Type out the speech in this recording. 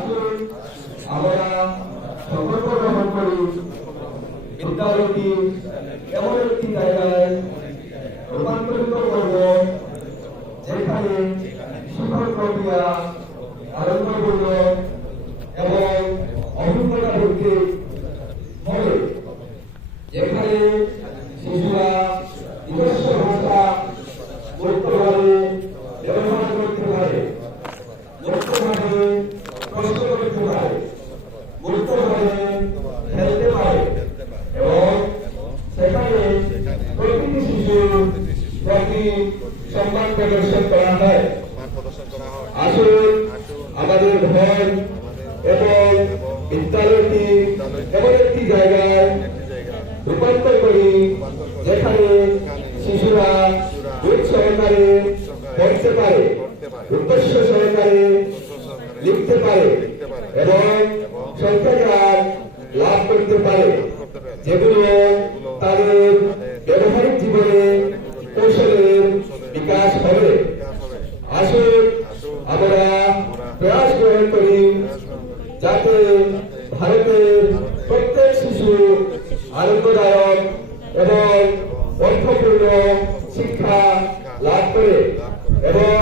আসুন আমরা সংকল্প গ্রহণ করি বিদ্যালয়টি এমন একটি জায়গায় রূপান্তরিত করব যেখানে শিক্ষণ প্রক্রিয়া আনন্দপূর্ণ এবং অভিজ্ঞতা ভিত্তিক হবে, যেখানে শিশুরা নিজস্ব ভাষা মুক্তভাবে ব্যবহার করতে পারে, মুক্তভাবে প্রশ্ন করতে পারে, মুক্তভাবে খেলতে পারে এবং সেখানে প্রতিটি শিশুর প্রতি সম্মান প্রদর্শন করা হয়। আসুন আমাদের ঘর এবং বিদ্যালয়টি এমন একটি জায়গায় রূপান্তর করি যেখানে শিশুরা বুঝ সহকারে পড়তে পারে, উদ্দেশ্য সহকারে লিখতে পারে এবং সংখ্যাগার লাভ করতে পারে, যেগুলো তাদের ব্যবহারিক জীবনে কৌশলের বিকাশ হবে। আসুন আমরা প্রয়াস গ্রহণ করি যাতে ভারতের প্রত্যেক শিশু আনন্দদায়ক এবং অর্থপূর্ণ শিক্ষা লাভ করে এবং